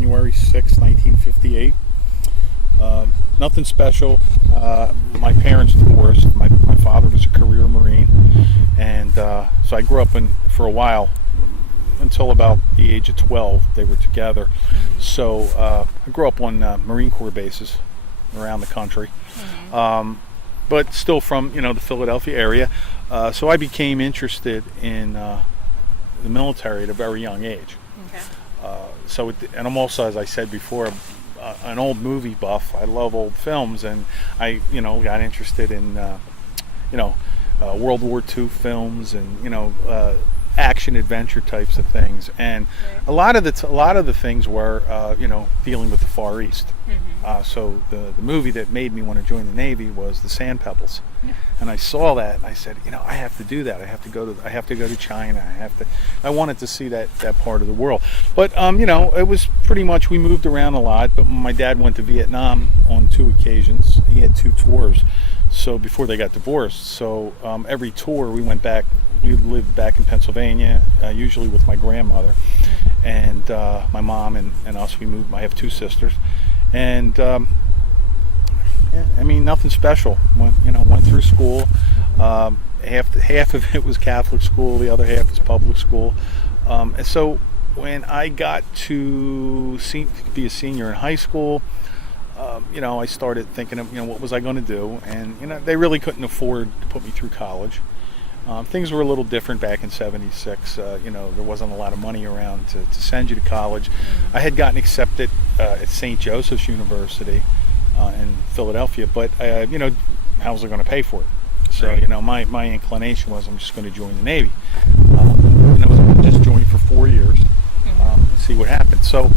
January 6, 1958. Nothing special. My parents divorced. My father was a career Marine, and so I grew up for a while, until about the age of 12. They were together. So I grew up on Marine Corps bases around the country, but still from the Philadelphia area. So I became interested in the military at a very young age. And I'm also, as I said before, an old movie buff. I love old films, and I got interested in World War II films and action adventure types of things. And a lot of the things were dealing with the Far East. So the movie that made me want to join the Navy was The Sand Pebbles. And I saw that and I said, I have to do that. I have to go to China. I wanted to see that part of the world. But it was pretty much, we moved around a lot. But my dad went to Vietnam on 2 occasions. He had 2 tours. So before they got divorced. So every tour we went back. We lived back in Pennsylvania, usually with my grandmother, and my mom and us. We moved. I have 2 sisters, and nothing special. Went through school. Half of it was Catholic school, the other half was public school. And so when I got to be a senior in high school, I started thinking of what was I going to do, and they really couldn't afford to put me through college. Things were a little different back in '76. There wasn't a lot of money around to send you to college. I had gotten accepted at St. Joseph's University in Philadelphia, but how was I going to pay for it? So my inclination was I'm just going to join the Navy. I was going to just join for 4 years and see what happened. So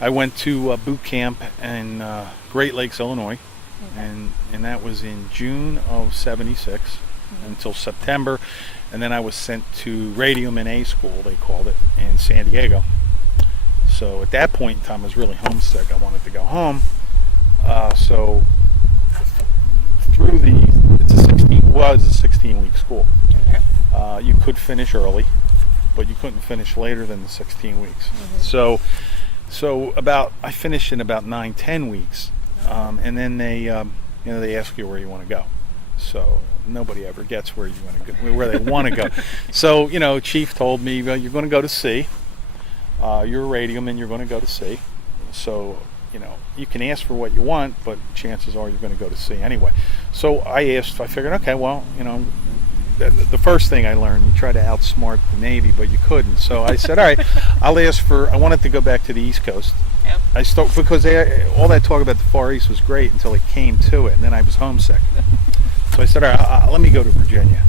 I went to boot camp in Great Lakes, Illinois, and that was in June of '76. Until September, and then I was sent to Radio MA school, they called it, in San Diego. So at that point in time I was really homesick. I wanted to go home. So through it's a 16-week school. You could finish early, but you couldn't finish later than the 16 weeks. So I finished in about 9-10 weeks, and then they ask you where you want to go. So nobody ever gets where they want to go. So Chief told me, well, you're going to go to sea. You're a radioman. You're going to go to sea. So you can ask for what you want, but chances are you're going to go to sea anyway. So I figured, okay, well, the first thing I learned, you try to outsmart the Navy, but you couldn't. So I said, all right, I wanted to go back to the East Coast. Because all that talk about the Far East was great until it came to it, and then I was homesick. So I said, all right, let me go to Virginia.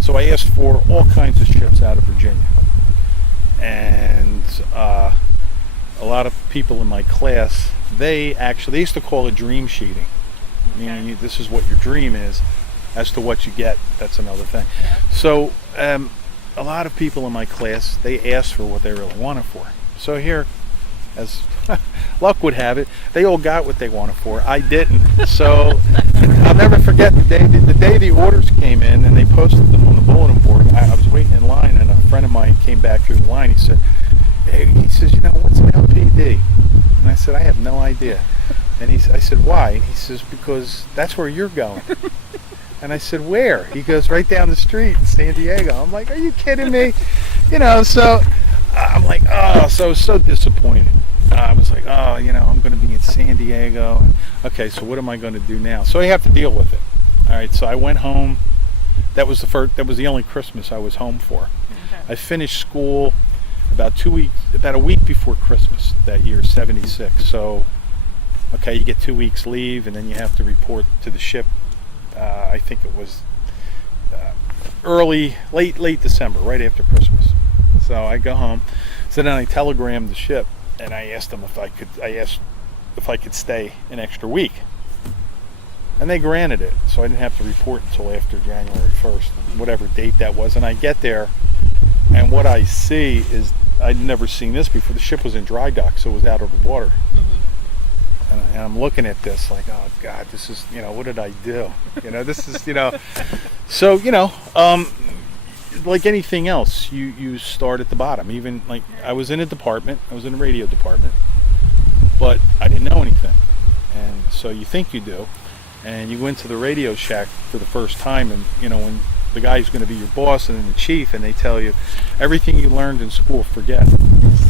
So I asked for all kinds of ships out of Virginia. And a lot of people in my class, they used to call it dream sheeting. Meaning this is what your dream is. As to what you get, that's another thing. So a lot of people in my class, they asked for what they really wanted for. So here, as luck would have it, they all got what they wanted for. I didn't. So I'll never forget the day the orders came in and they posted them on the bulletin board. I was waiting in line, and a friend of mine came back through the line. He said, what's an LPD? And I said, I have no idea. And I said, why? And he says, because that's where you're going. And I said, where? He goes, right down the street in San Diego. I'm like, are you kidding me? So I'm like, so I was so disappointed. I was like, I'm going to be in San Diego. Okay, so what am I going to do now? So I have to deal with it. All right, so I went home. That was the only Christmas I was home for. I finished school about a week before Christmas that year, '76. So, okay, you get 2 weeks leave, and then you have to report to the ship. I think it was late December, right after Christmas. So I go home. So then I telegrammed the ship, and I asked them if I could stay an extra week. And they granted it, so I didn't have to report until after January 1st, whatever date that was. And I get there, and what I see is, I'd never seen this before. The ship was in dry dock, so it was out of the water. And I'm looking at this like, oh God, this is, what did I do? This is, so, like anything else, you start at the bottom. Even like I was in a radio department, but I didn't know anything. And so you think you do, and you go into the radio shack for the first time, and when the guy who's going to be your boss and then the chief, and they tell you everything you learned in school, forget.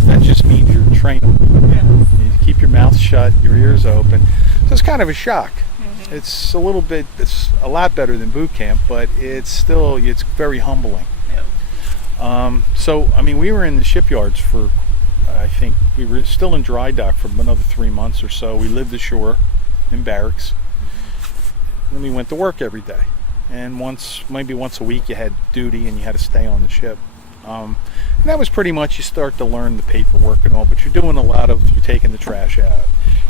That just means you're trainable. Yeah. You keep your mouth shut, your ears open. So it's kind of a shock. It's a lot better than boot camp, but it's very humbling. So, we were in the shipyards for, I think we were still in dry dock for another 3 months or so. We lived ashore in barracks. And then we went to work every day. And maybe once a week you had duty and you had to stay on the ship. And that was pretty much, you start to learn the paperwork and all, but you're doing you're taking the trash out.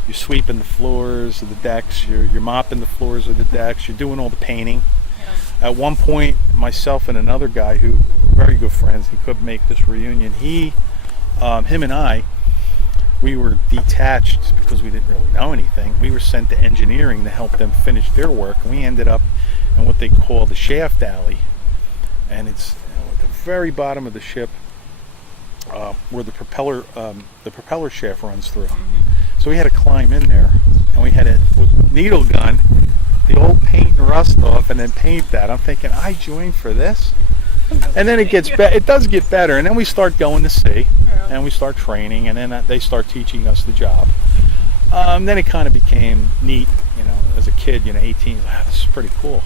You're sweeping the floors of the decks, you're mopping the floors of the decks, you're doing all the painting. At one point, myself and another guy who were very good friends, he couldn't make this reunion, him and I, we were detached because we didn't really know anything. We were sent to engineering to help them finish their work, and we ended up in what they call the shaft alley. And it's at the very bottom of the ship where the propeller shaft runs through. So we had to climb in there, and we had a needle gun, the old paint and rust off, and then paint that. I'm thinking, I joined for this? And then it does get better, and then we start going to sea, and we start training, and then they start teaching us the job. Then it kind of became neat, as a kid, 18, wow, this is pretty cool.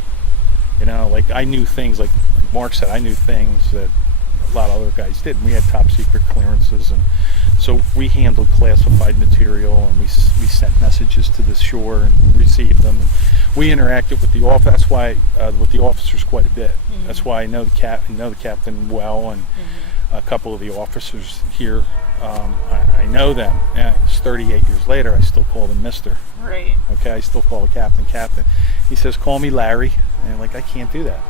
Like I knew things, like Mark said, I knew things that a lot of other guys didn't. We had top secret clearances, and so we handled classified material, and we sent messages to the shore and received them, and we interacted with the office. That's why with the officers quite a bit. That's why I know the captain well, and a couple of the officers here. I know them. Yeah, it's 38 years later. I still call them Mister. Right. Okay, I still call the captain. He says, "Call me Larry," and I can't do that.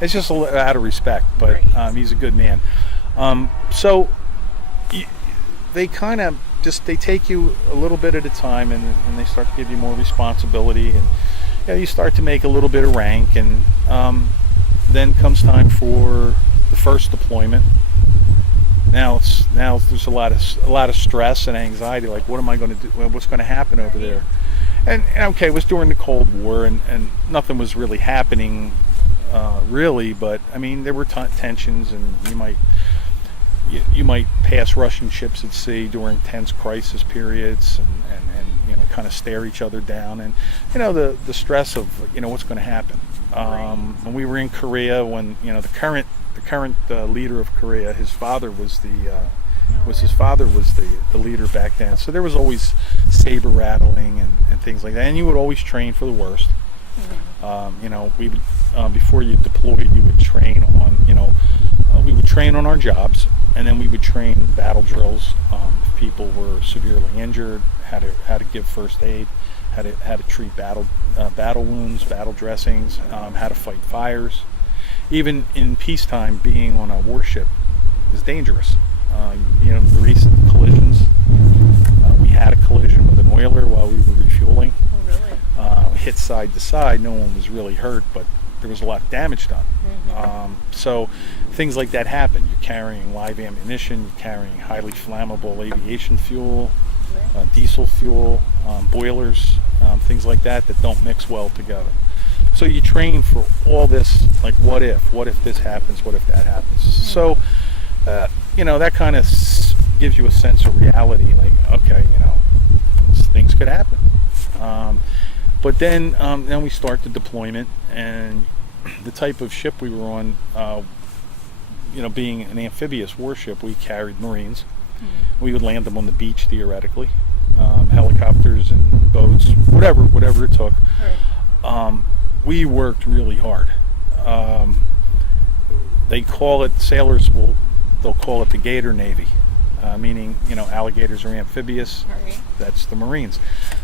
It's just out of respect, but he's a good man. So they kind of they take you a little bit at a time, and they start to give you more responsibility, and you start to make a little bit of rank, and then comes time for the first deployment. Now there's a lot of stress and anxiety. Like, what am I going to do? What's going to happen over there? And okay, it was during the Cold War, and nothing was really happening, really. But there were tensions, and you might pass Russian ships at sea during tense crisis periods, and kind of stare each other down, and the stress of what's going to happen. When we were in Korea, when the current leader of Korea, his father was the leader back then. So there was always saber rattling and things like that, and you would always train for the worst. We would before you deployed, you would train on we would train on our jobs, and then we would train battle drills. If people were severely injured, how to give first aid, how to treat battle wounds, battle dressings, how to fight fires. Even in peacetime, being on a warship is dangerous. The recent collisions, we had a collision with an oiler while we were refueling. Oh, really? Hit side to side. No one was really hurt, but there was a lot of damage done. So things like that happen. You're carrying live ammunition, you're carrying highly flammable aviation fuel, diesel fuel, boilers, things like that don't mix well together. So you train for all this, like what if this happens, what if that happens. So, that kind of gives you a sense of reality, like, okay, things could happen. But then we start the deployment, and the type of ship we were on, being an amphibious warship, we carried Marines. We would land them on the beach, theoretically, helicopters and boats, whatever it took. We worked really hard. They call it, they'll call it the Gator Navy, meaning, alligators are amphibious. That's the Marines.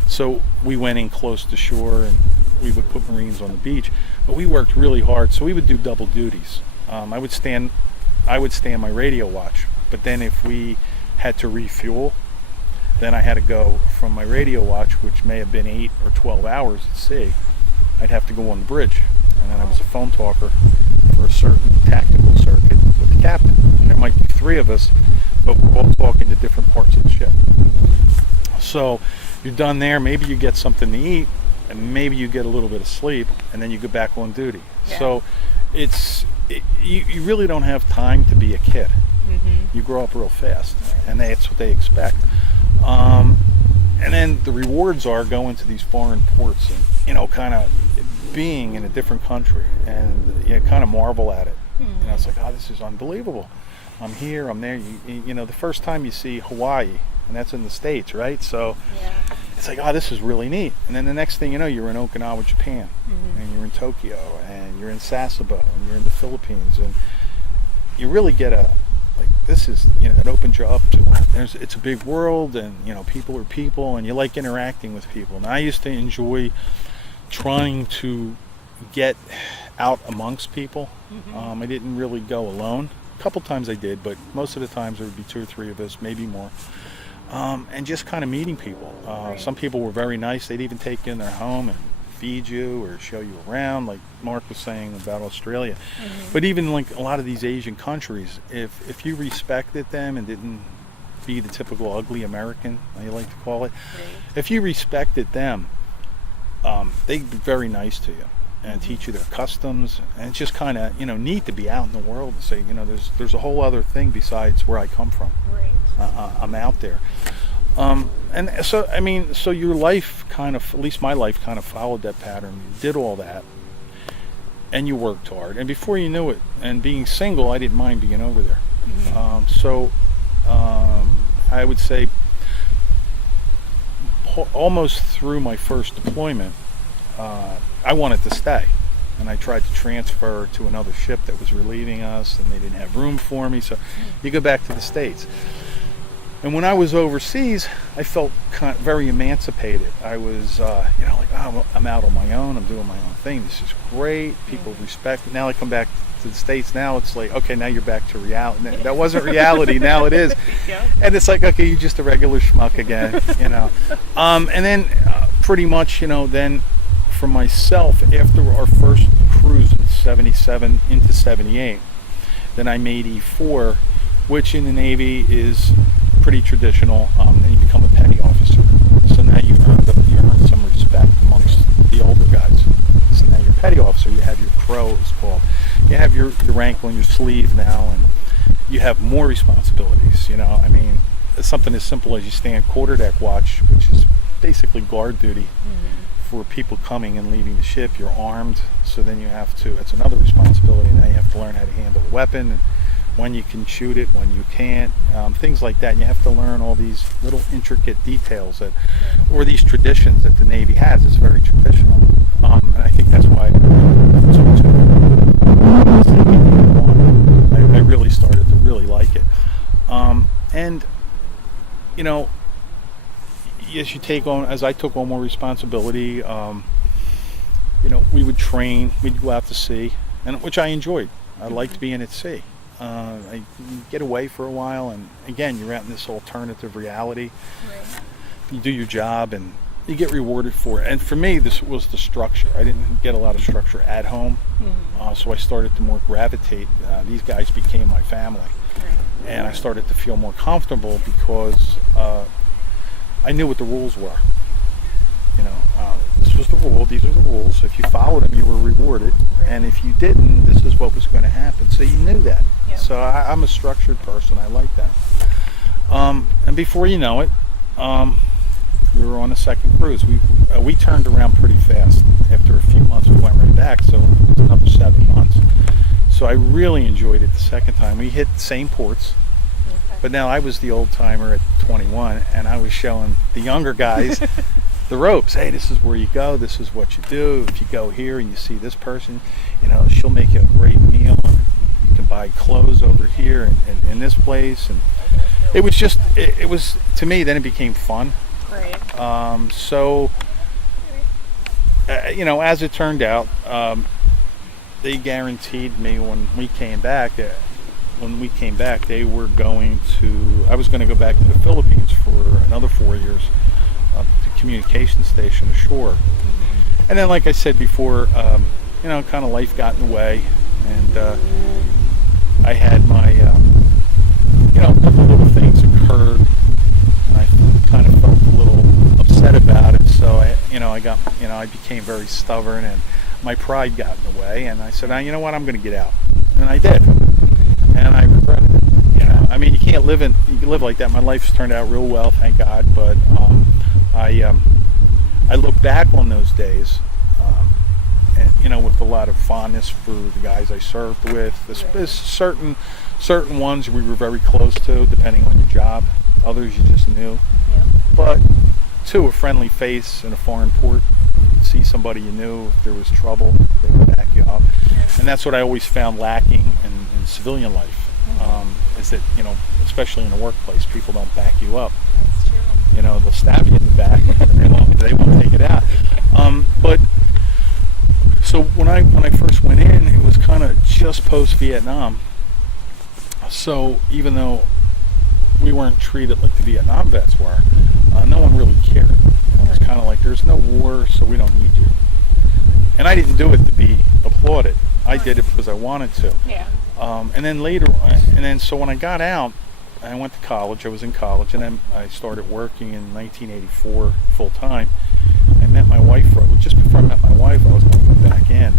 So we went in close to shore, and we would put Marines on the beach, but we worked really hard. So we would do double duties. I would stand my radio watch, but then if we had to refuel, then I had to go from my radio watch, which may have been 8 or 12 hours at sea. I'd have to go on the bridge, and then I was a phone talker for a certain tactical circuit with the captain. And there might be 3 of us, but we're all talking to different parts of the ship. So you're done there. Maybe you get something to eat, and maybe you get a little bit of sleep, and then you go back on duty. Yeah. So you really don't have time to be a kid. You grow up real fast, and that's what they expect. And then the rewards are going to these foreign ports and kind of being in a different country, and you kind of marvel at it. It's like, oh, this is unbelievable. I'm here, I'm there. The first time you see Hawaii, and that's in the States, right? So it's like, oh, this is really neat. And then the next thing you know, you're in Okinawa, Japan, and you're in Tokyo, and you're in Sasebo, and you're in the Philippines, and you really get this is, it opens you up to, it's a big world, and, people are people, and you like interacting with people. And I used to enjoy trying to get out amongst people. I didn't really go alone. A couple times I did, but most of the times there would be 2 or 3 of us, maybe more. And just kind of meeting people. Some people were very nice. They'd even take you in their home and feed you or show you around, like Mark was saying about Australia. But even like a lot of these Asian countries, if you respected them and didn't be the typical ugly American, I like to call it, if you respected them, they'd be very nice to you and teach you their customs. And it's just kind of neat to be out in the world and say, there's a whole other thing besides where I come from. I'm out there. And so your life kind of, at least my life kind of followed that pattern. You did all that, and you worked hard. And before you knew it, and being single, I didn't mind being over there. I would say almost through my first deployment, I wanted to stay. And I tried to transfer to another ship that was relieving us, and they didn't have room for me. So you go back to the States. And when I was overseas, I felt very emancipated. I was, I'm out on my own. I'm doing my own thing. This is great. People respect it. Now I come back to the States. Now it's like, okay, now you're back to reality. That wasn't reality. Now it is. And it's like, okay, you're just a regular schmuck again, And then pretty much, then for myself, after our first cruise in 77 into 78, then I made E4, which in the Navy is pretty traditional, and you become a petty officer. So now you earn some respect amongst the older guys. So now you're a petty officer. You have your pro, it's called. You have your rank on your sleeve now, and you have more responsibilities. It's something as simple as you stand quarterdeck watch, which is basically guard duty for people coming and leaving the ship. You're armed, so then you have to. It's another responsibility. Now you have to learn how to handle a weapon. And when you can shoot it, when you can't, things like that. And you have to learn all these little intricate details or these traditions that the Navy has. It's very traditional, and I think that's why I really started to really like it. As I took on more responsibility, we would train, we'd go out to sea, and which I enjoyed. I liked being at sea. I get away for a while, and again, you're out in this alternative reality. You do your job, and you get rewarded for it. And for me, this was the structure. I didn't get a lot of structure at home, so I started to more gravitate. These guys became my family, and I started to feel more comfortable because I knew what the rules were. This was the rule. These are the rules. If you followed them, you were rewarded, and if you didn't, this is what was going to happen. So you knew that. So I'm a structured person. I like that. And before you know it, we were on a second cruise. We turned around pretty fast. After a few months, we went right back. So it was another 7 months. So I really enjoyed it the second time. We hit the same ports. But now I was the old timer at 21, and I was showing the younger guys the ropes. Hey, this is where you go. This is what you do. If you go here and you see this person, she'll make you a great meal. And you can buy clothes over here and in this place. And it was just, it was, to me, then it became fun. As it turned out, they guaranteed me when we came back, they were I was going to go back to the Philippines for another 4 years, to communication station ashore. And then, like I said before, kind of life got in the way, and I had my, a couple little things occurred, and I kind of felt a little I became very stubborn, and my pride got in the way, and I said, you know what, I'm going to get out, and I did, and I regretted it. I mean, you can live like that. My life's turned out real well, thank God, but I look back on those days, and with a lot of fondness for the guys I served with. There's certain ones we were very close to, depending on your job. Others you just knew. Yeah. But to a friendly face in a foreign port, you'd see somebody you knew. If there was trouble, they would back you up. And that's what I always found lacking in civilian life. Is that, especially in the workplace, people don't back you up. That's true. They'll stab you in the back, and they won't take it out. But so when I first went in, it was kind of just post-Vietnam. So even though we weren't treated like the Vietnam vets were, no one really cared. It was kind of like, there's no war, so we don't need you. And I didn't do it to be applauded. I did it because I wanted to. Yeah. So when I got out, I went to college. I was in college, and then I started working in 1984 full time. I met my wife. Just before I met my wife, I was going to go back in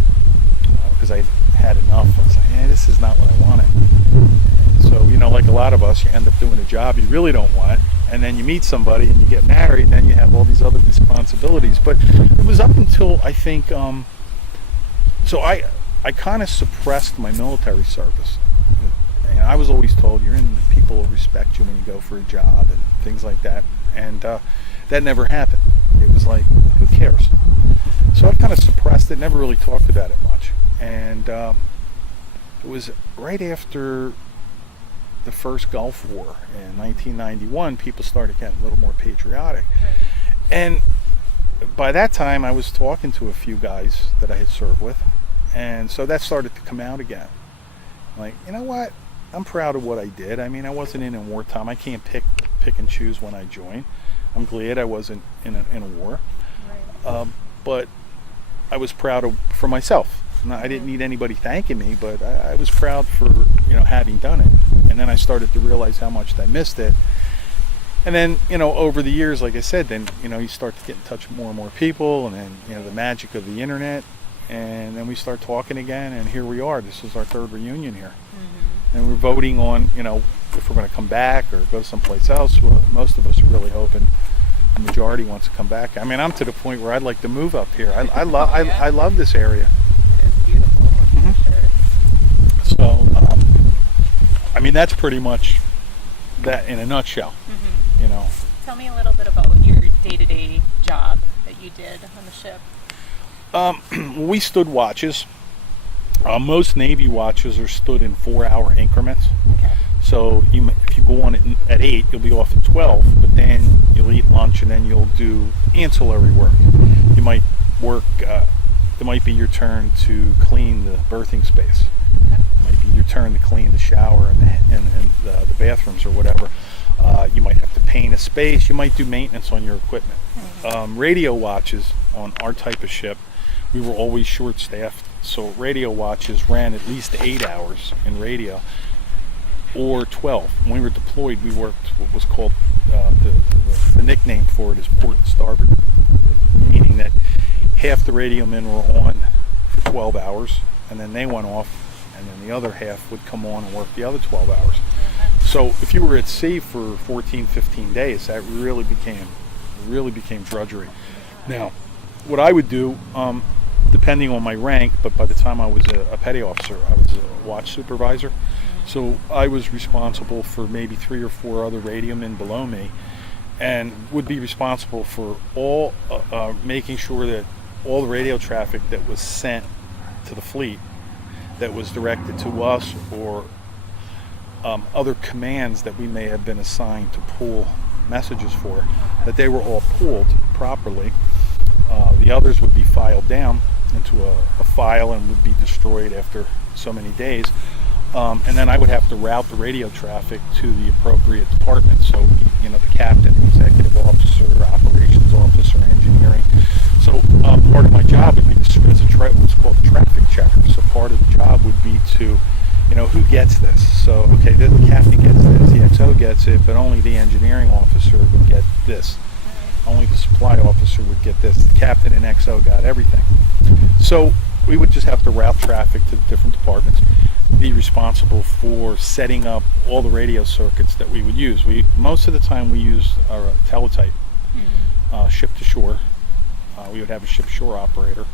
because I had enough. I was like, this is not what I wanted. And so, like a lot of us, you end up doing a job you really don't want, and then you meet somebody and you get married, and then you have all these other responsibilities. But it was up until I think, so I kind of suppressed my military service. And I was always told, people will respect you when you go for a job and things like that. And that never happened. It was like, who cares? So I kind of suppressed it, never really talked about it much. And it was right after the first Gulf War in 1991, people started getting a little more patriotic. Right. And by that time, I was talking to a few guys that I had served with. And so that started to come out again. Like, you know what? I'm proud of what I did. I mean, I wasn't in wartime. I can't pick and choose when I join. I'm glad I wasn't in a war. Right. But I was proud for myself. I didn't need anybody thanking me, but I was proud for having done it. And then I started to realize how much I missed it. And then over the years, like I said, then you start to get in touch with more and more people, and then the magic of the internet. And then we start talking again, and here we are. This is our third reunion here. And we're voting on, if we're going to come back or go someplace else. Well, most of us are really hoping the majority wants to come back. I mean, I'm to the point where I'd like to move up here. I love this area. It is beautiful, for sure. So, I mean, that's pretty much that in a nutshell. Tell me a little bit about your day-to-day job that you did on the ship. We stood watches. Most Navy watches are stood in 4-hour increments. Okay. So if you go on at 8, you'll be off at 12, but then you'll eat lunch and then you'll do ancillary work. You might work, it might be your turn to clean the berthing space. Okay. It might be your turn to clean the shower and the bathrooms or whatever. You might have to paint a space. You might do maintenance on your equipment. Radio watches on our type of ship, we were always short-staffed. So radio watches ran at least 8 hours in radio, or 12. When we were deployed, we worked what was called, the nickname for it is port and starboard, meaning that half the radio men were on for 12 hours, and then they went off, and then the other half would come on and work the other 12 hours. So if you were at sea for 14, 15 days, that really became drudgery. Now, what I would do, depending on my rank, but by the time I was a petty officer, I was a watch supervisor. So I was responsible for maybe 3 or 4 other radio men below me, and would be responsible for all making sure that all the radio traffic that was sent to the fleet, that was directed to us, or other commands that we may have been assigned to pull messages for, that they were all pulled properly. The others would be filed down into a file and would be destroyed after so many days. And then I would have to route the radio traffic to the appropriate department. So, the captain, the executive officer, operations officer, engineering. So part of my job would be what's called a traffic checker. So part of the job would be to, who gets this? So, okay, the captain gets this, the XO gets it, but only the engineering officer would get this. Only the supply officer would get this. The captain and XO got everything. So we would just have to route traffic to the different departments, be responsible for setting up all the radio circuits that we would use. Most of the time we used our teletype, ship to shore. We would have a ship shore operator.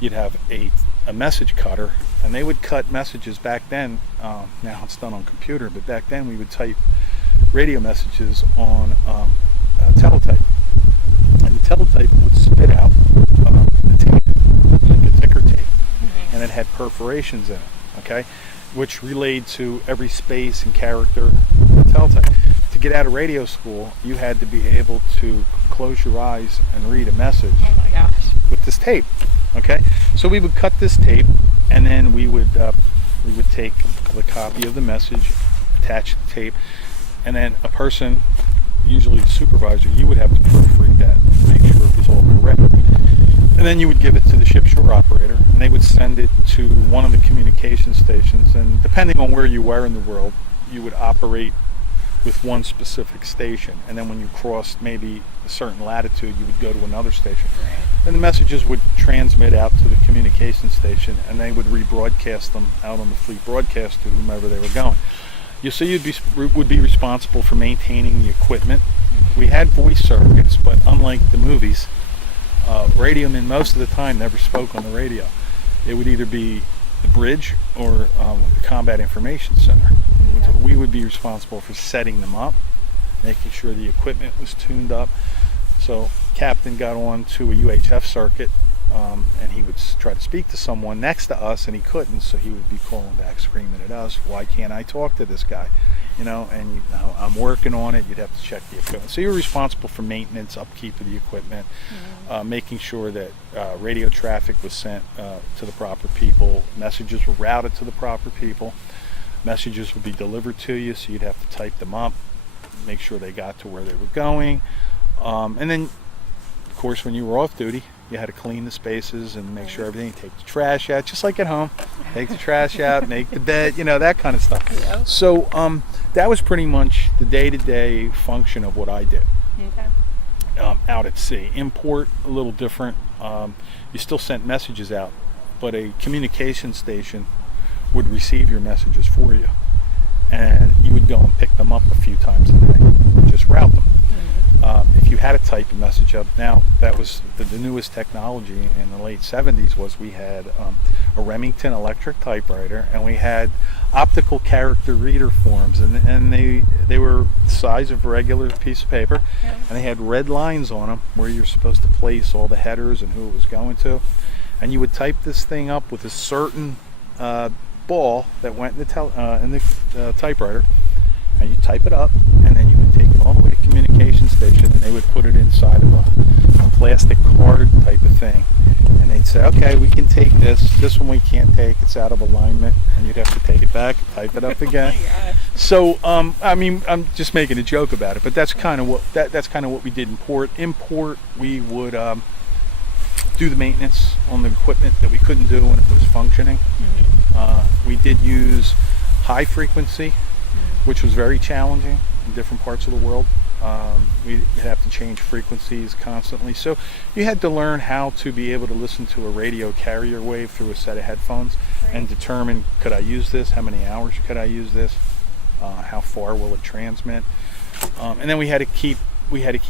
You'd have a message cutter, and they would cut messages back then. Now it's done on computer, but back then we would type radio messages on teletype, and the teletype would spit out the tape, like a ticker tape, and it had perforations in it, okay, which relayed to every space and character of the teletype. To get out of radio school, you had to be able to close your eyes and read a message with this tape. Okay, so we would cut this tape, and then we would take the copy of the message, attach the tape, and then a person, usually the supervisor, you would have to proofread that, make sure it was all correct, and then you would give it to the ship shore operator, and they would send it to one of the communication stations. And depending on where you were in the world, you would operate with one specific station, and then when you crossed maybe a certain latitude, you would go to another station. Right. And the messages would transmit out to the communication station, and they would rebroadcast them out on the fleet broadcast to whomever they were going. So you would be responsible for maintaining the equipment. We had voice circuits, but unlike the movies, radiomen most of the time never spoke on the radio. It would either be the bridge or the Combat Information Center. So we would be responsible for setting them up, making sure the equipment was tuned up. So captain got on to a UHF circuit, and he would try to speak to someone next to us, and he couldn't, so he would be calling back, screaming at us, "Why can't I talk to this guy?" And I'm working on it. You'd have to check the equipment. So you're responsible for maintenance, upkeep of the equipment, making sure that radio traffic was sent to the proper people, messages were routed to the proper people, messages would be delivered to you, so you'd have to type them up, make sure they got to where they were going, and then, of course, when you were off duty, you had to clean the spaces and make sure everything, take the trash out, just like at home, take the trash out, make the bed, that kind of stuff. Yeah. So that was pretty much the day-to-day function of what I did. Okay. Out at sea. Import, a little different. You still sent messages out, but a communication station would receive your messages for you, and you would go and pick them up a few times a day, just route them. If you had to type a message up, now that was the newest technology in the late 70s, was we had a Remington electric typewriter, and we had optical character reader forms, and they were the size of a regular piece of paper, and they had red lines on them where you're supposed to place all the headers and who it was going to, and you would type this thing up with a certain ball that went in the typewriter, and you type it up, and then you would take it all the way to communication station, and they would put it inside of a plastic card type of thing, and they'd say, "Okay, we can take this one we can't take, it's out of alignment," and you'd have to take it back, type it up again. Oh my gosh. So I'm just making a joke about it, but that's kind of what we did. Import, we would do the maintenance on the equipment that we couldn't do when it was functioning. We did use high frequency, which was very challenging in different parts of the world. We'd have to change frequencies constantly. So you had to learn how to be able to listen to a radio carrier wave through a set of headphones and determine, could I use this? How many hours could I use this? How far will it transmit? And then we had to keep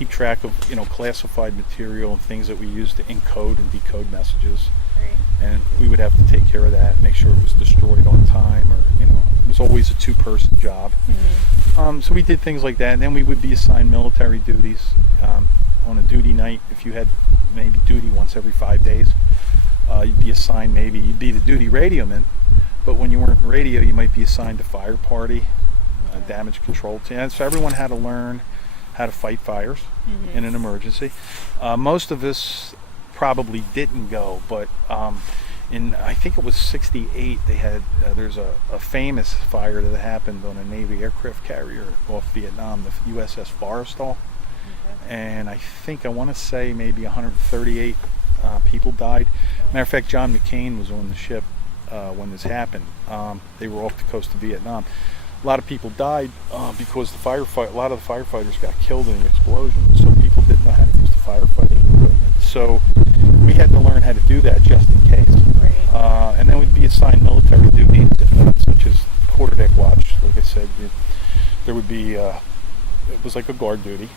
track of classified material and things that we used to encode and decode messages. And we would have to take care of that and make sure it was destroyed on time, or it was always a two-person job. So we did things like that, and then we would be assigned military duties. On a duty night, if you had maybe duty once every 5 days, you'd be assigned, you'd be the duty radioman, but when you weren't in radio, you might be assigned to fire party, damage control team. And so everyone had to learn how to fight fires in an emergency. Most of us probably didn't go, but in, I think it was 68, they had there's a famous fire that happened on a Navy aircraft carrier off Vietnam, the USS Forrestal, and I want to say maybe 138 people died. Matter of fact, John McCain was on the ship when this happened. They were off the coast of Vietnam. A lot of people died because a lot of the firefighters got killed in the explosion, so people didn't know how to use the so we had to learn how to do that just in case. Right. And then we'd be assigned military duties, such as quarterdeck watch. Like I said, there would be it was like a guard duty.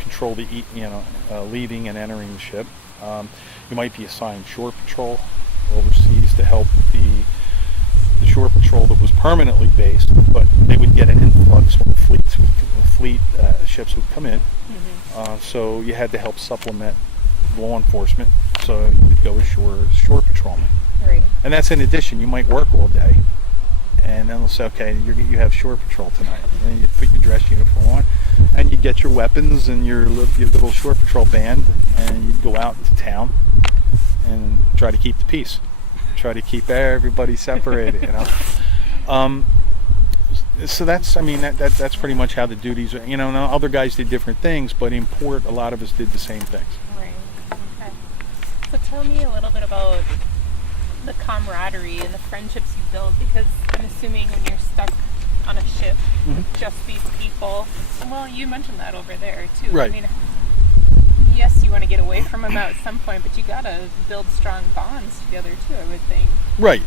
Control the leaving and entering the ship. You might be assigned shore patrol overseas to help the shore patrol that was permanently based, but they would get an influx when ships would come in. So you had to help supplement law enforcement. So you would go ashore as shore patrolman. Right. And that's in addition. You might work all day, and then they'll say, okay, you have shore patrol tonight. And then you put your dress uniform on, and you get your weapons and your little shore patrol band, and you'd go out into town and try to keep the peace. Try to keep everybody separated, you know. So that's pretty much how the duties are. You know, now other guys did different things, but in port, a lot of us did the same things. Right. Okay. So tell me a little bit about the camaraderie and the friendships you build, because I'm assuming when you're stuck on a ship with just these people, well, you mentioned that over there too. Right. I mean, yes, you want to get away from them at some point, but you gotta build strong bonds together too, I would think. Right.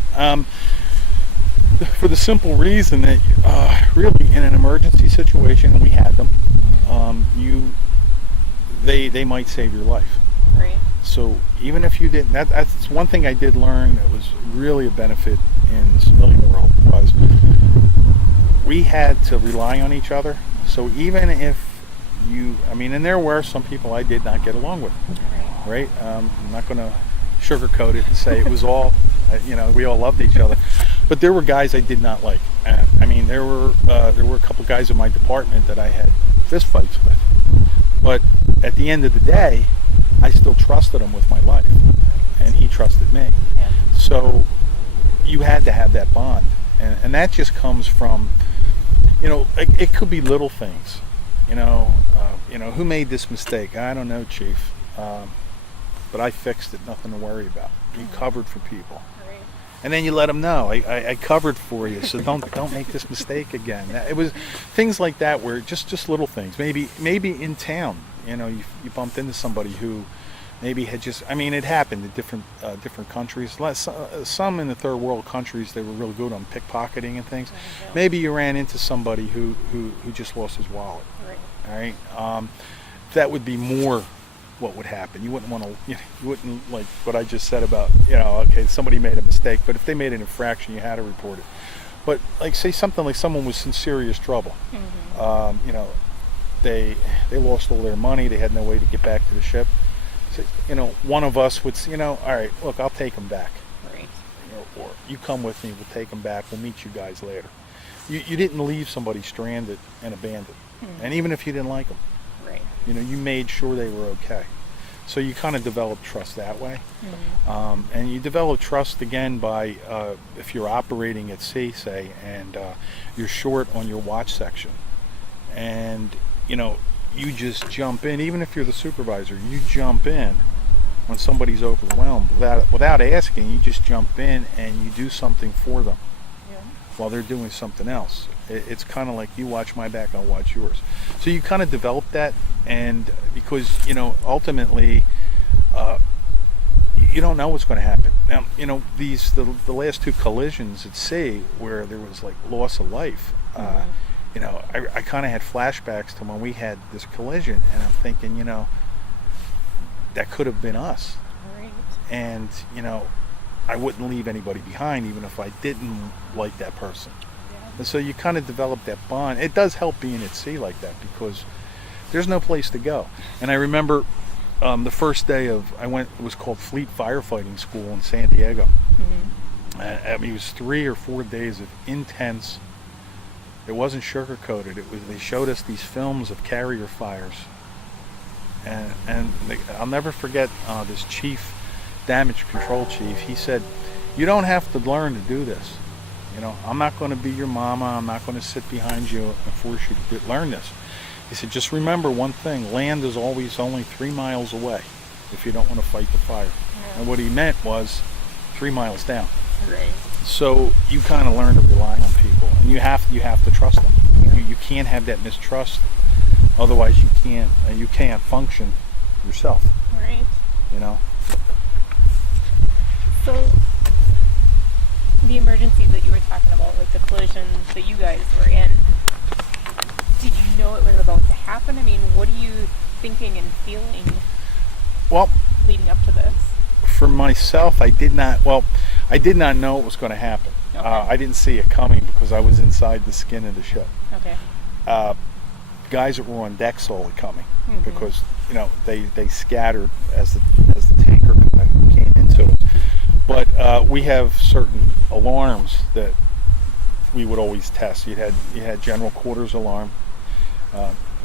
For the simple reason that really in an emergency situation, and we had them, they might save your life. Right. So even if you didn't, that's one thing I did learn that was really a benefit in the civilian world, was we had to rely on each other. So even if and there were some people I did not get along with, right? I'm not going to sugarcoat it and say it was all, we all loved each other. But there were guys I did not like. There were a couple guys in my department that I had fist fights with. But at the end of the day, I still trusted him with my life, and he trusted me. Yeah. So you had to have that bond, and that just comes from, it could be little things. Who made this mistake? I don't know, Chief. But I fixed it. Nothing to worry about. You covered for people. And then you let them know, I covered for you, so don't make this mistake again. It was things like that where just little things. Maybe in town, you bumped into somebody who maybe had it happened in different countries. Some in the third world countries, they were real good on pickpocketing and things. Maybe you ran into somebody who just lost his wallet. All right, that would be more what would happen. You wouldn't want to, you wouldn't like what I just said about, okay, somebody made a mistake, but if they made an infraction, you had to report it. But like, say something like someone was in serious trouble. They lost all their money. They had no way to get back to the ship. So, one of us would, all right, look, I'll take them back. Right. Or you come with me. We'll take them back. We'll meet you guys later. You didn't leave somebody stranded and abandoned. And even if you didn't like them. Right. You made sure they were okay. So you kind of develop trust that way. And you develop trust again by, if you're operating at sea, say, and you're short on your watch section. And, you just jump in, even if you're the supervisor, you jump in when somebody's overwhelmed without asking. You just jump in and you do something for them while they're doing something else. It's kind of like, you watch my back, I'll watch yours. So you kind of develop that, and because ultimately you don't know what's going to happen. Now the last two collisions at sea where there was like loss of life. I kind of had flashbacks to when we had this collision, and I'm thinking, that could have been us. Right. And I wouldn't leave anybody behind, even if I didn't like that person. And so you kind of develop that bond. It does help being at sea like that, because there's no place to go. And I remember the first day it was called Fleet Firefighting School in San Diego. It was 3 or 4 days of intense. It wasn't sugar-coated. They showed us these films of carrier fires. And I'll never forget this chief, damage control chief. He said, you don't have to learn to do this. I'm not going to be your mama. I'm not going to sit behind you and force you to learn this. He said, just remember one thing. Land is always only 3 miles away if you don't want to fight the fire. And what he meant was 3 miles down. Right. So you kind of learn to rely on people, and you have to trust them. You can't have that mistrust. Otherwise, you can't function yourself. Right. you know. So, the emergencies that you were talking about, like the collisions that you guys were in, did you know it was about to happen? I mean, what are you thinking and feeling Well, leading up to this? for myself, I did not know it was going to happen. Okay. I didn't see it coming because I was inside the skin of the ship. Okay. Guys that were on deck saw it coming Mhm. because they scattered as the tanker kind of came into us. But we have certain alarms that we would always test. You had general quarters alarm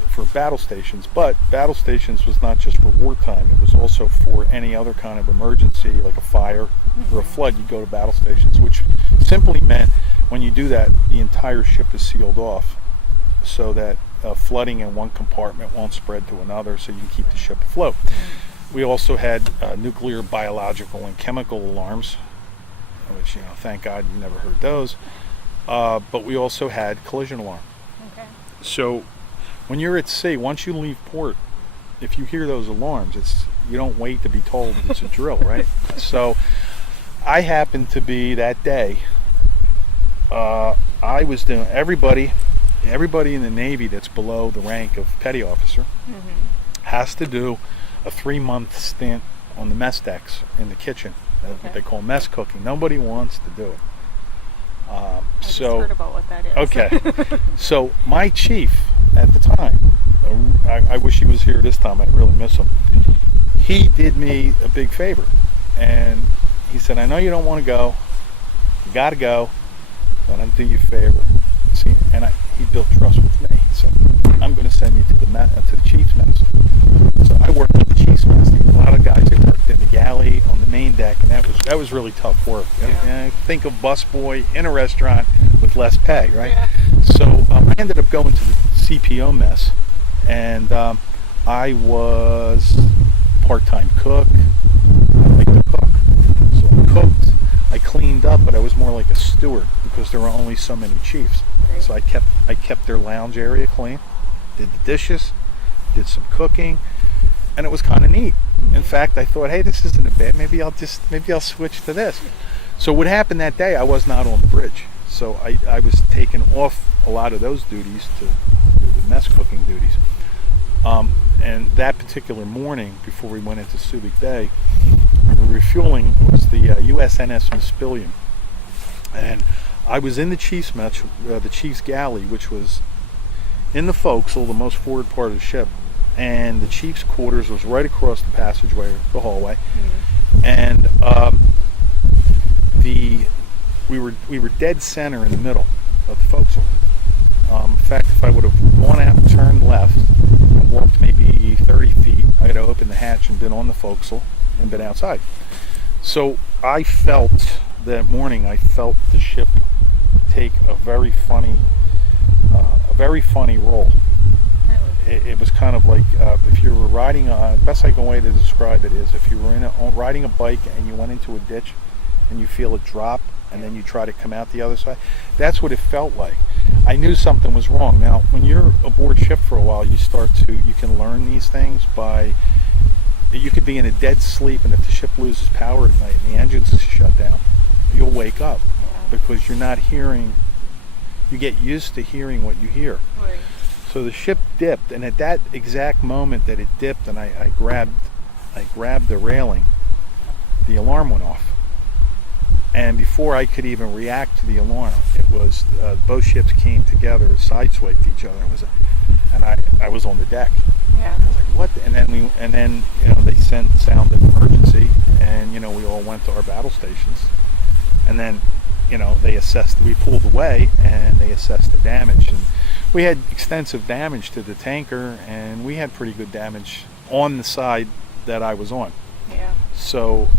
for battle stations, but battle stations was not just for wartime. It was also for any other kind of emergency, like a fire or a flood. You go to battle stations, which simply meant when you do that, the entire ship is sealed off, so that flooding in one compartment won't spread to another, so you can keep the ship afloat. We also had nuclear, biological, and chemical alarms, which, thank God you never heard those. But we also had collision alarm. Okay. So when you're at sea, once you leave port, if you hear those alarms, you don't wait to be told it's a drill, right? So I happened to be that day. I was doing everybody in the Navy that's below the rank of petty officer has to do a 3-month stint on the mess decks in the kitchen, what they call mess cooking. Nobody wants to do it. I just heard about what that is. Okay. So my chief at the time, I wish he was here this time, I really miss him. He did me a big favor, and he said, I know you don't want to go, you got to go, but I'm do you a favor. See, and he built trust with me. He said, I'm going to send you to the chief's mess. So I worked at the chief's mess. There were a lot of guys that worked in the galley on the main deck, and that was really tough work. Yeah. Think of busboy in a restaurant with less pay, right? Yeah. So I ended up going to the CPO mess, and I was part-time cook. I like to cook, so I cooked. I cleaned up, but I was more like a steward because there were only so many chiefs. Right. So I kept their lounge area clean, did the dishes, did some cooking, and it was kind of neat. In fact, I thought, hey, this isn't a bad. Maybe I'll switch to this. So what happened that day? I was not on the bridge, so I was taking off a lot of those duties to do the mess cooking duties. And that particular morning, before we went into Subic Bay, we were refueling. It was the USNS Mispillion, and I was in the chief's mess, the chief's galley, which was in the forecastle, the most forward part of the ship, and the chief's quarters was right across the passageway, the hallway, and we were dead center in the middle of the forecastle. In fact, if I would have gone out and turned left and walked maybe 30 feet, I could have opened the hatch and been on the forecastle and been outside. So I felt that morning, the ship take a very funny roll. It was kind of like if you were riding the best I can way to describe it is if you were riding a bike and you went into a ditch and you feel it drop and then you try to come out the other side. That's what it felt like. I knew something was wrong. Now, when you're aboard ship for a while, you can learn these things you could be in a dead sleep, and if the ship loses power at night and the engines shut down, you'll wake up because you're not hearing. You get used to hearing what you hear. Right. So the ship dipped, and at that exact moment that it dipped, and I grabbed the railing, the alarm went off. And before I could even react to the alarm, it was both ships came together, sideswiped each other, and I was on the deck. Yeah. I was like, what? And then they sent sound of emergency, and we all went to our battle stations, and then they assessed. We pulled away, and they assessed the damage, and we had extensive damage to the tanker, and we had pretty good damage on the side that I was on. Yeah. So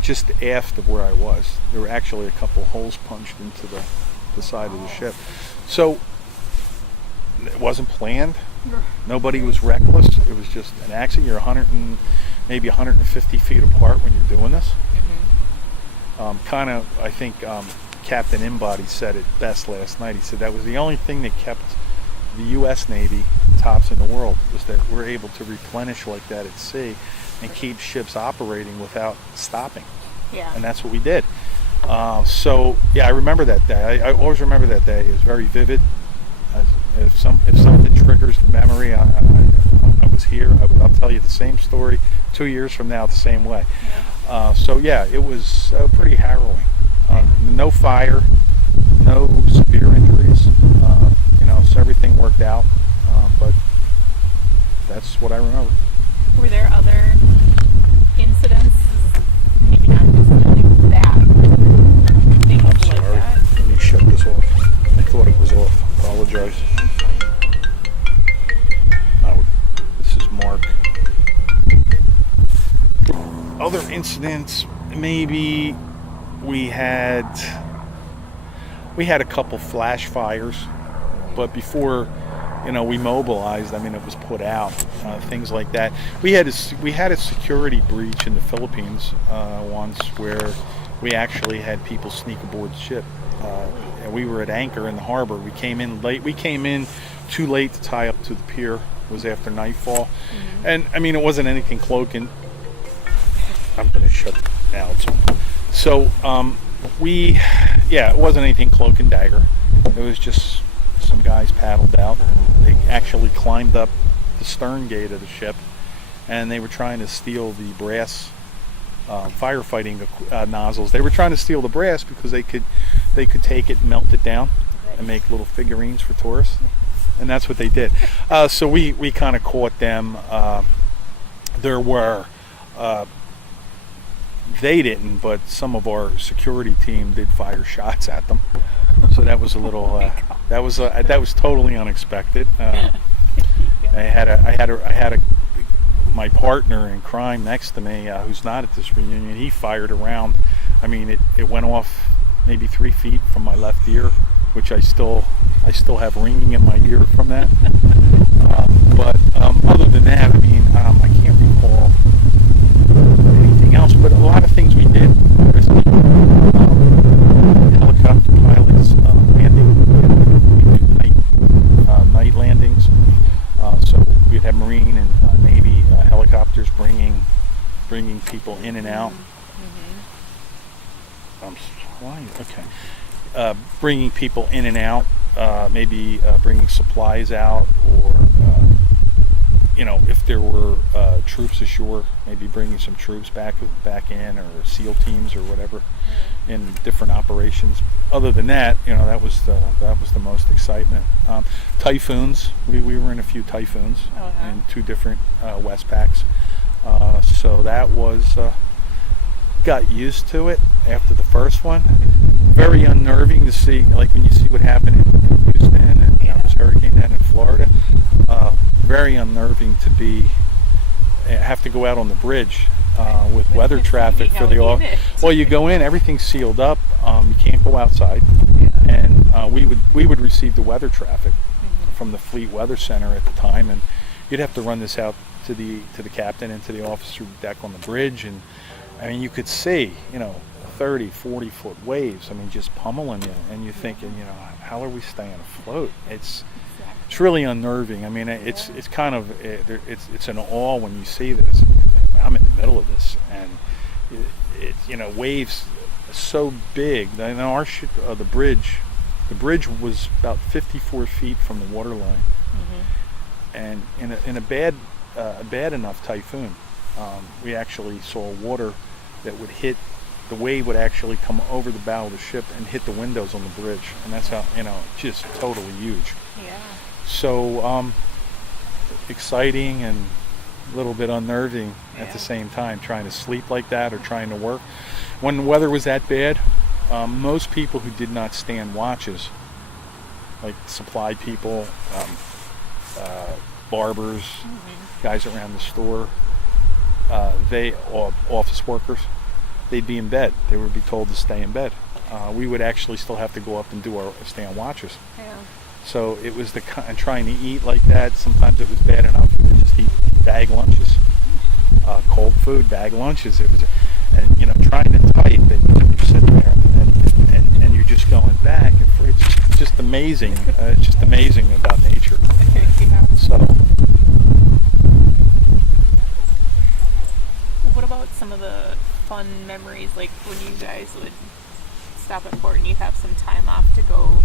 just aft of where I was, there were actually a couple holes punched into the side of the ship. So it wasn't planned. Nobody was reckless. It was just an accident. You're maybe 150 feet apart when you're doing this. I think Captain Embody said it best last night. He said that was the only thing that kept the U.S. Navy tops in the world, was that we're able to replenish like that at sea and keep ships operating without stopping. Yeah. And that's what we did. So yeah, I remember that day. I always remember that day. It was very vivid. If something triggers the memory, I was here. I'll tell you the same story 2 years from now the same way. Yeah. So yeah, it was pretty harrowing. No fire, no severe injuries. So everything worked out. But that's what I remember. Were there other incidents? Maybe not necessarily that. Things like Sorry, that. let me shut this off. I thought it was off. Apologize. Oh, this is Mark. Other incidents, maybe we had a couple flash fires, but before we mobilized, it was put out, things like that. We had a security breach in the Philippines once where we actually had people sneak aboard the ship. And we were at anchor in the harbor. We came in late. We came in too late to tie up to the pier. It was after nightfall. And it wasn't anything cloaking. I'm going to shut it now. So it wasn't anything cloak and dagger. It was just some guys paddled out. They actually climbed up the stern gate of the ship, and they were trying to steal the brass firefighting nozzles. They were trying to steal the brass because they could take it and melt it down and make little figurines for tourists, and that's what they did. So we kind of caught them. There were they didn't, but some of our security team did fire shots at them. So that was a little that was totally unexpected. I had my partner in crime next to me, who's not at this reunion. He fired a round. It went off maybe 3 feet from my left ear, which I still have ringing in my ear from that. But other than that, I can't recall anything else. But a lot of things we did. Helicopter pilots landing. We do night landings. So we'd have Marine and Navy helicopters bringing people in and out. Bringing people in and out, maybe bringing supplies out, or if there were troops ashore, maybe bringing some troops back in, or SEAL teams or whatever, in different operations. Other than that, that was the most excitement. Typhoons, we were in a few typhoons in 2 different Westpacks, so that was got used to it after the first one. Very unnerving to see, like when you see what happened in Houston and this hurricane down in Florida. Very unnerving to have to go out on the bridge with weather traffic for the off. Well, you go in, everything's sealed up. You can't go outside, and we would receive the weather traffic from the Fleet Weather Center at the time, and you'd have to run this out to the captain and to the officer deck on the bridge, and you could see 30, 40 foot waves. Just pummeling you, and you're thinking, how are we staying afloat? It's really unnerving. It's kind of it's an awe when you see this. I'm in the middle of this, and waves so big. The bridge was about 54 feet from the water line, and in a bad enough typhoon, we actually saw water that would hit. The wave would actually come over the bow of the ship and hit the windows on the bridge, and that's how just totally huge. Yeah. So exciting and a little bit unnerving at the same time, trying to sleep like that or trying to work. When the weather was that bad, most people who did not stand watches, like supply people, barbers, guys around the store, office workers, they'd be in bed. They would be told to stay in bed. We would actually still have to go up and do our stand watches. Yeah. So it was and trying to eat like that. Sometimes it was bad enough. We would just eat bag lunches, cold food, bag lunches. It was, and trying to type, and you're sitting there, and you're just going back and forth. It's just amazing. It's just amazing about nature. Yeah. So, What about some of the fun memories, like when you guys would stop at Fort and you'd have some time off to go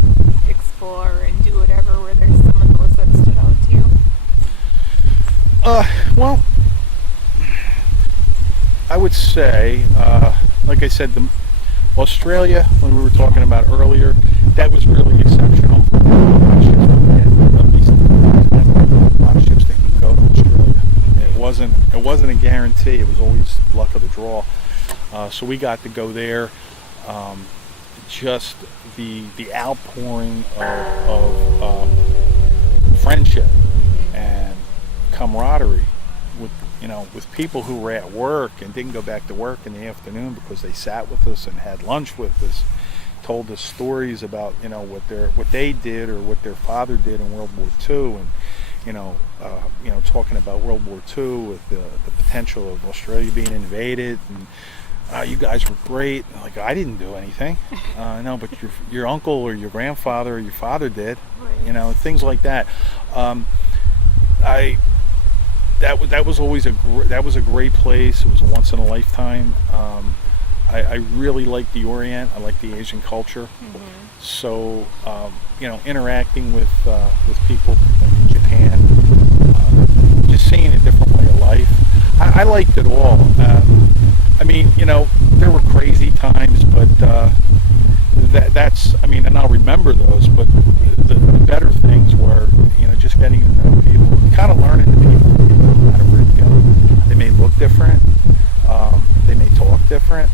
explore and do whatever? Were there some of those that stood out to you? well, I would say, like I said, Australia, when we were talking about earlier, that was really exceptional. At least a lot of ships that can go to Australia. It wasn't a guarantee. It was always luck of the draw. So we got to go there. Just the outpouring of friendship and camaraderie with people who were at work and didn't go back to work in the afternoon because they sat with us and had lunch with us, told us stories about what they did or what their father did in World War II, and talking about World War II with the potential of Australia being invaded, and you guys were great. Like, I didn't do anything, no, but your uncle or your grandfather or your father did, Right. things like that. That was always a great place. It was a once in a lifetime. I really like the Orient. I like the Asian culture. So interacting with people in Japan, just seeing a different way of life. I liked it all. There were crazy times, but and I'll remember those. But the better things were, just getting to know people, kind of learning the people how to bring together. They may look different, they may talk different,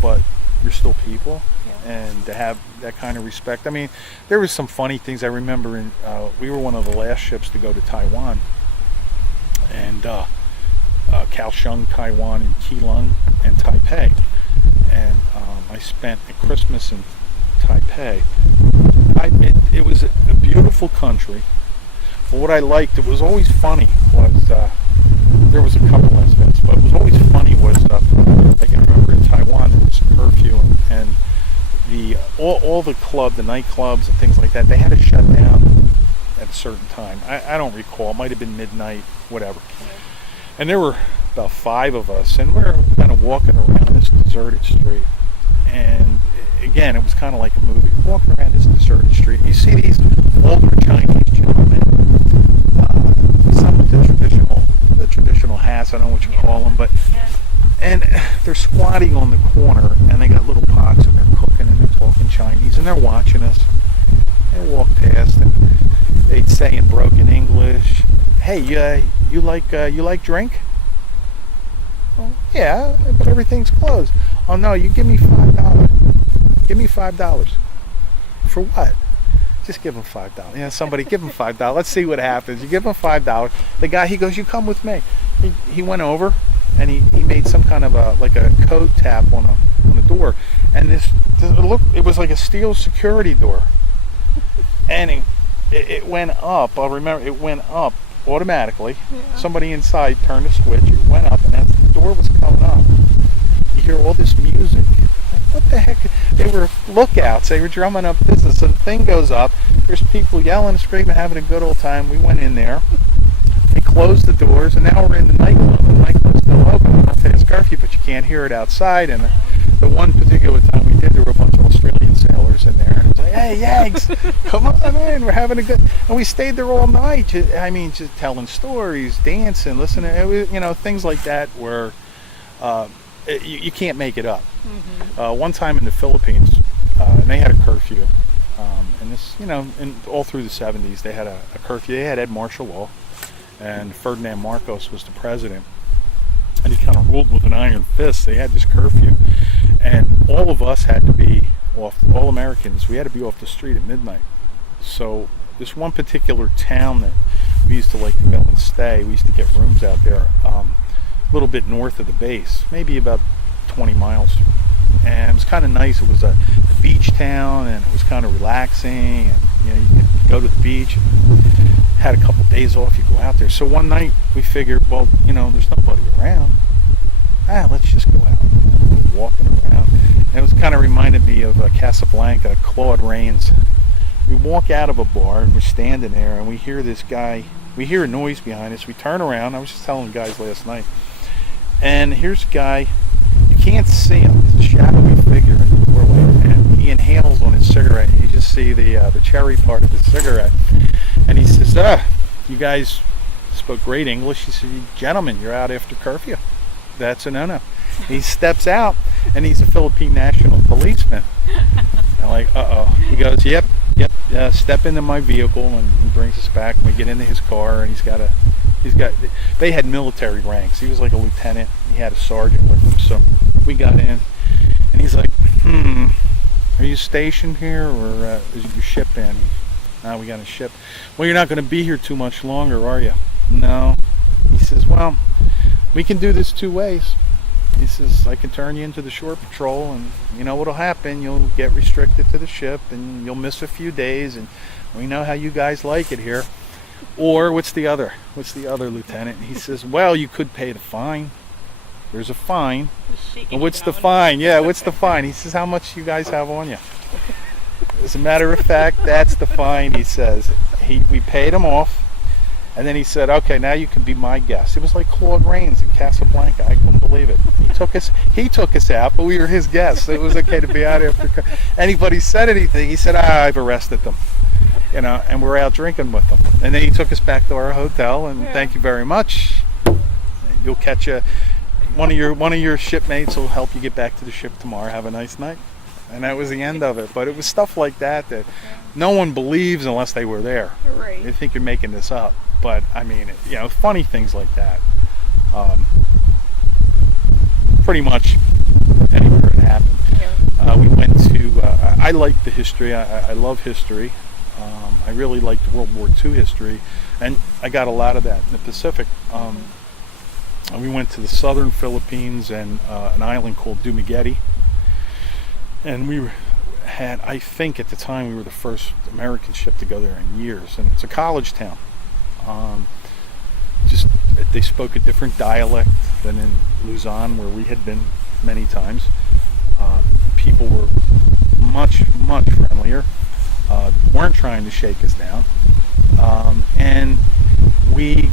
but you're still people. Yeah. And to have that kind of respect. There was some funny things. I remember we were one of the last ships to go to Taiwan, and Kaohsiung, Taiwan, and Keelung, and Taipei. And I spent a Christmas in Taipei. It was a beautiful country. But what I liked, it was always funny, was there was a couple incidents, but it was always funny was, like I remember in Taiwan there was curfew, and all the nightclubs and things like that, they had to shut down at a certain time. I don't recall, it might have been midnight, whatever. And there were about 5 of us, and we were kind of walking around this deserted street. And again, it was kind of like a movie. Walking around this deserted street, you see these older Chinese gentlemen, some with the traditional hats, I don't know what you call them, but and they're squatting on the corner, and they got little pots, and they're cooking, and they're talking Chinese, and they're watching us. They walk past, and they'd say in broken English, "Hey, you like drink?" "Well, yeah, but everything's closed." "Oh no, you give me $5. Give me $5. For what?" "Just give him $5. Somebody give him $5. Let's see what happens." You give him $5. The guy, he goes, "You come with me." He went over, and he made some kind of a code tap on the door, and it was like a steel security door, and it went up. I'll remember, it went up automatically. Yeah. Somebody inside turned the switch. It went up, and as the door was coming up, you hear all this music. Like, what the heck? They were lookouts. They were drumming up business. So the thing goes up. There's people yelling and screaming, having a good old time. We went in there. They closed the doors, and now we're in the nightclub. The nightclub's still open. We don't pass curfew, but you can't hear it outside. And the one particular time we did, there were a bunch of Australian sailors in there. And it was like, "Hey, Yags, come on in. We're having a good..." And we stayed there all night. Just telling stories, dancing, listening. It was, things like that where you can't make it up. One time in the Philippines, and they had a curfew. And this, all through the 70s, they had a curfew. They had Ed martial law, and Ferdinand Marcos was the president, and he kind of ruled with an iron fist. They had this curfew, and all of us had to be off. All Americans, we had to be off the street at midnight. So this one particular town that we used to like to go and stay, we used to get rooms out there, a little bit north of the base, maybe about 20 miles. And it was kind of nice. It was a beach town, and it was kind of relaxing, and you could go to the beach, and had a couple days off, you go out there. So one night we figured, well, there's nobody around, let's just go out. And we're walking around, and it was kind of reminded me of Casablanca, Claude Rains, We walk out of a bar and we're standing there and we hear this guy. We hear a noise behind us. We turn around. I was just telling the guys last night. And here's a guy. You can't see him. He's a shadowy figure in the doorway. And he inhales on his cigarette. You just see the cherry part of his cigarette. And he says, you guys spoke great English. He said, gentlemen, you're out after curfew. That's a no-no. He steps out, and he's a Philippine national policeman. And I'm like, uh-oh. He goes, yep, step into my vehicle, and he brings us back, and we get into his car, and they had military ranks. He was like a lieutenant. He had a sergeant with him, so we got in, and he's like, are you stationed here, or is your ship in? No, we got a ship. Well, you're not going to be here too much longer, are you? No. He says, well, we can do this two ways. He says, I can turn you into the shore patrol, and you know what'll happen. You'll get restricted to the ship, and you'll miss a few days, and we know how you guys like it here. Or what's the other, Lieutenant? He says, well, you could pay the fine. There's a fine. And what's the fine? Yeah, what's the fine? He says, how much you guys have on you? As a matter of fact, that's the fine, he says. We paid him off. And then he said, okay, now you can be my guest. It was like Claude Rains in Casablanca. I couldn't believe it. He took us out, but we were his guests. So it was okay to be out after. Anybody said anything, he said, I've arrested them. And we're out drinking with them. And then he took us back to our hotel, and thank you very much. You'll catch one of your shipmates will help you get back to the ship tomorrow. Have a nice night. And that was the end of it. But it was stuff like that no one believes unless they were there. Right. They think you're making this up. But I mean, funny things like that. Pretty much anywhere it happened. Yeah. We went to. I like the history. I love history. I really liked World War II history, and I got a lot of that in the Pacific. We went to the southern Philippines and an island called Dumaguete, and I think at the time we were the first American ship to go there in years, and it's a college town. They spoke a different dialect than in Luzon, where we had been many times. People were much friendlier. Weren't trying to shake us down. And we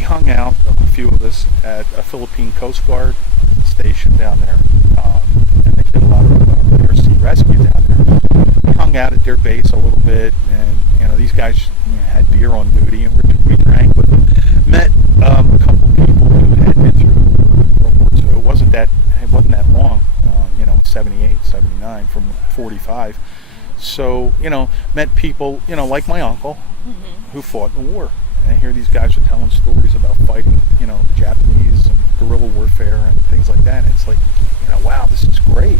hung out, a few of us, at a Philippine Coast Guard station down there. And they did a lot of air sea rescue down there. We hung out at their base a little bit, and these guys had beer on duty, and we drank with them. Met a couple people who had been through World War II. It wasn't that long, 78, 79 from 45. So, met people, like my uncle, who fought in the war. And I hear these guys are telling stories about fighting, the Japanese and guerrilla warfare and things like that. And it's like, wow, this is great.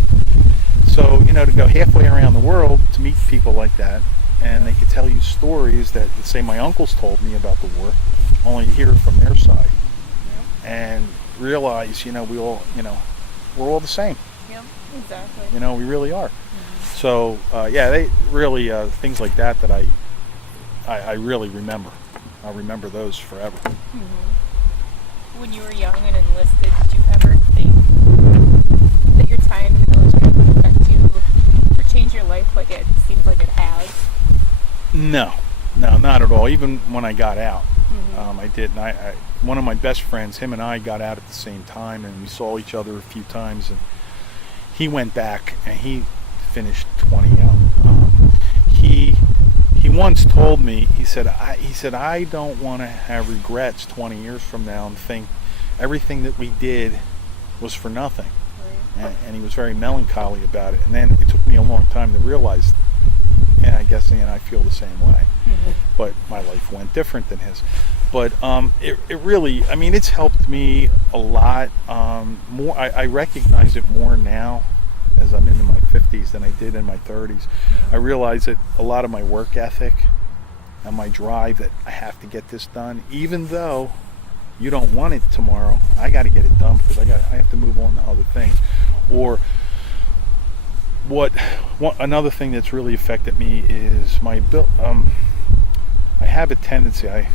So, to go halfway around the world to meet people like that, and they could tell you stories that, say, my uncles told me about the war, only hear it from their side, and realize, we're all the same. Yeah, exactly. We really are. So, they really things like that I really remember. I'll remember those forever. When you were young and enlisted, did you ever think that your time in the military would affect you or change your life like it seems like it has? No, not at all. Even when I got out, I didn't. One of my best friends, him and I got out at the same time, and we saw each other a few times. And he went back, and he finished 20 out. He once told me, he said, I don't want to have regrets 20 years from now and think everything that we did was for nothing. Right. And he was very melancholy about it. And then it took me a long time to realize, and I guess I feel the same way. But my life went different than his. But it really, it's helped me a lot. More, I recognize it more now as I'm into my 50s than I did in my 30s. I realize that a lot of my work ethic and my drive that I have to get this done, even though you don't want it tomorrow, I got to get it done because I have to move on to other things. Or another thing that's really affected me is my I have a tendency, I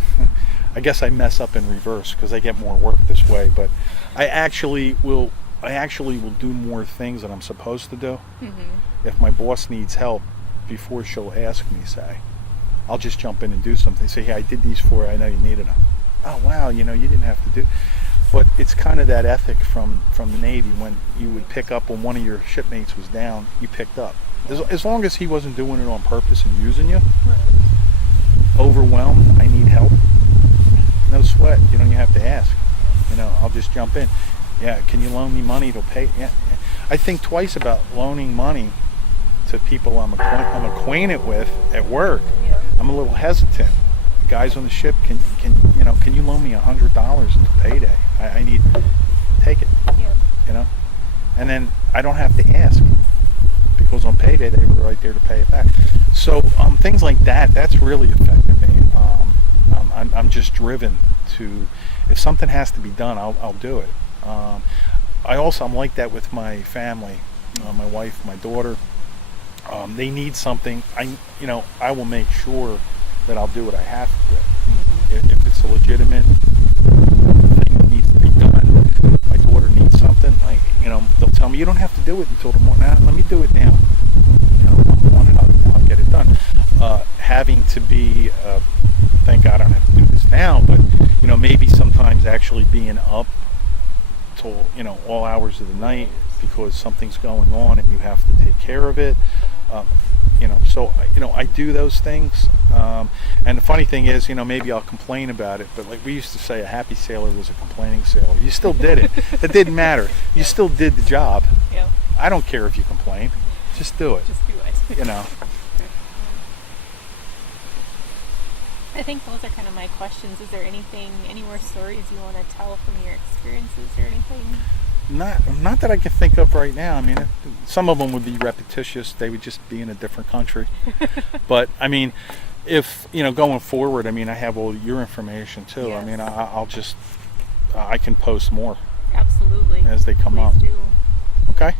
guess I mess up in reverse because I get more work this way, but I actually will I actually will do more things than I'm supposed to do. Mm-hmm. If my boss needs help, before she'll ask me, say, I'll just jump in and do something. Say, hey, I did these for you. I know you needed them. Oh, wow, you didn't have to do. But it's kind of that ethic from the Navy. When you would pick up when one of your shipmates was down, you picked up. As long as he wasn't doing it on purpose and using you, Right. overwhelmed, I need help, no sweat. You have to ask. I'll just jump in. Yeah, can you loan me money to pay? Yeah. I think twice about loaning money to people I'm acquainted with at work. Yeah. I'm a little hesitant. Guys on the ship, can you loan me $100 until payday? I need, take it. Yeah. And then I don't have to ask, because on payday they were right there to pay it back. So things like that, that's really affected me. I'm just driven to, if something has to be done, I'll do it. I'm like that with my family, my wife, my daughter. They need something, I will make sure that I'll do what I have to do. Mm-hmm. If it's a legitimate thing that needs to be done, my daughter needs something, they'll tell me, you don't have to do it until the morning. Let me do it now. I'll get it done. Having to be, thank God I don't have to do this now, but maybe sometimes actually being up till all hours of the night because something's going on and you have to take care of it. So I do those things, and the funny thing is, maybe I'll complain about it, but like we used to say, a happy sailor was a complaining sailor. You still did it. It didn't matter. You still did the job. Yeah. I don't care if you complain. Just do it. Just do it. I think those are kind of my questions. Is there any more stories you want to tell from your experiences or anything? Not that I can think of right now. I mean, some of them would be repetitious. They would just be in a different country. But I mean, if going forward, I have all your information too. Yes. I mean, I can post more Absolutely. as they come Please up. do. Okay.